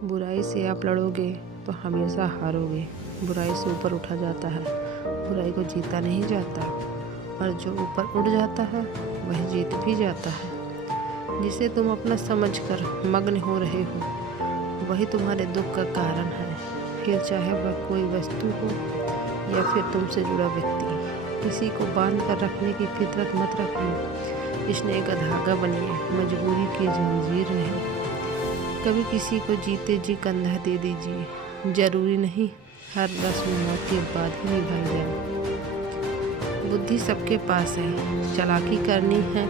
बुराई से आप लड़ोगे तो हमेशा हारोगे। बुराई से ऊपर उठा जाता है, बुराई को जीता नहीं जाता, और जो ऊपर उठ जाता है वह जीत भी जाता है। जिसे तुम अपना समझकर मग्न हो रहे हो वही तुम्हारे दुख का कारण है, फिर चाहे वह कोई वस्तु हो या फिर तुमसे जुड़ा व्यक्ति। किसी को बांध कर रखने की फितरत मत रखिए, स्नेह का धागा बनिए, मजबूरी की जंजीर नहीं। कभी किसी को जीते जी कंधा दे दीजिए, जरूरी नहीं हर रस्म मौत के बाद ही निभाई जाए। बुद्धि सबके पास है, चालाकी करनी है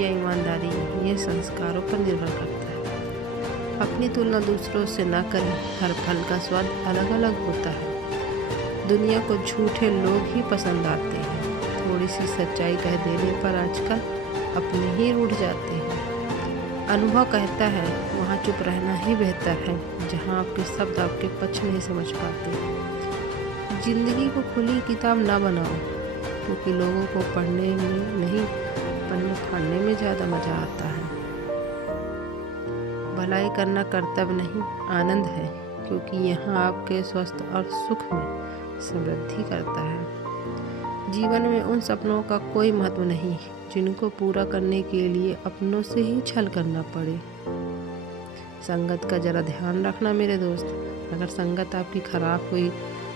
या ईमानदारी, यह संस्कारों पर निर्भर करता है। अपनी तुलना दूसरों से ना करें, हर फल का स्वाद अलग अलग होता है। दुनिया को झूठे लोग ही पसंद आते हैं, थोड़ी सी सच्चाई कह देने पर आजकल अपने ही रूठ जाते हैं। अनुभव कहता है वहाँ चुप रहना ही बेहतर है, जहाँ आपके शब्द आपके पक्ष नहीं समझ पाते। जिंदगी को खुली किताब ना बनाओ, क्योंकि लोगों को पढ़ने में नहीं, पन्ने फाड़ने में ज़्यादा मज़ा आता है। भलाई करना कर्तव्य नहीं, आनंद है, क्योंकि यहाँ आपके स्वस्थ और सुख में समृद्धि करता है। जीवन में उन सपनों का कोई महत्व नहीं जिनको पूरा करने के लिए अपनों से ही छल करना पड़े। संगत का जरा ध्यान रखना मेरे दोस्त, अगर संगत आपकी खराब हुई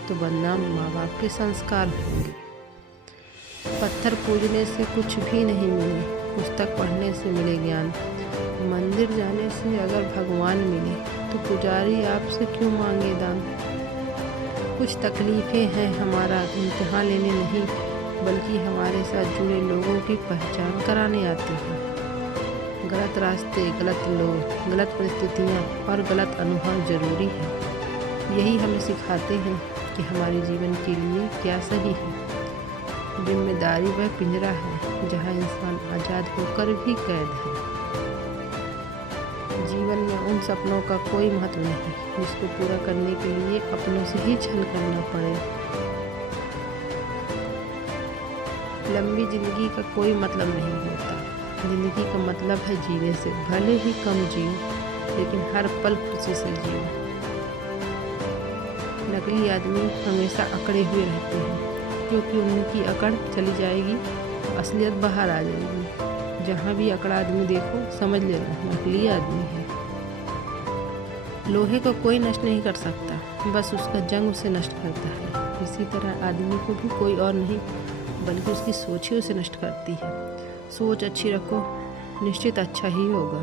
तो बदनाम माँ बाप के संस्कार होंगे। पत्थर पूजने से कुछ भी नहीं मिले, पुस्तक पढ़ने से मिले ज्ञान। मंदिर जाने से अगर भगवान मिले तो पुजारी आपसे क्यों मांगे दान। कुछ तकलीफ़ें हैं हमारा इम्तिहान लेने नहीं, बल्कि हमारे साथ जुड़े लोगों की पहचान कराने आती हैं। गलत रास्ते, गलत लोग, गलत परिस्थितियाँ और गलत अनुभव ज़रूरी है। यही हमें सिखाते हैं कि हमारे जीवन के लिए क्या सही है। जिम्मेदारी वह पिंजरा है जहाँ इंसान आज़ाद होकर भी कैद है। जीवन में उन सपनों का कोई महत्व नहीं जिसको पूरा करने के लिए अपनों से ही छल करना पड़े। लंबी जिंदगी का कोई मतलब नहीं होता, जिंदगी का मतलब है जीने से। भले ही कम जियो, लेकिन हर पल खुशी से जियो। नकली आदमी हमेशा अकड़े हुए रहते हैं, क्योंकि उनकी अकड़ चली जाएगी तो असलियत बाहर आ जाएगी। जहाँ भी अकड़ा आदमी देखो समझ लेना नकली आदमी है। लोहे को कोई नष्ट नहीं कर सकता, बस उसका जंग उसे नष्ट करता है। इसी तरह आदमी को भी कोई और नहीं बल्कि उसकी सोच ही उसे नष्ट करती है। सोच अच्छी रखो, निश्चित अच्छा ही होगा।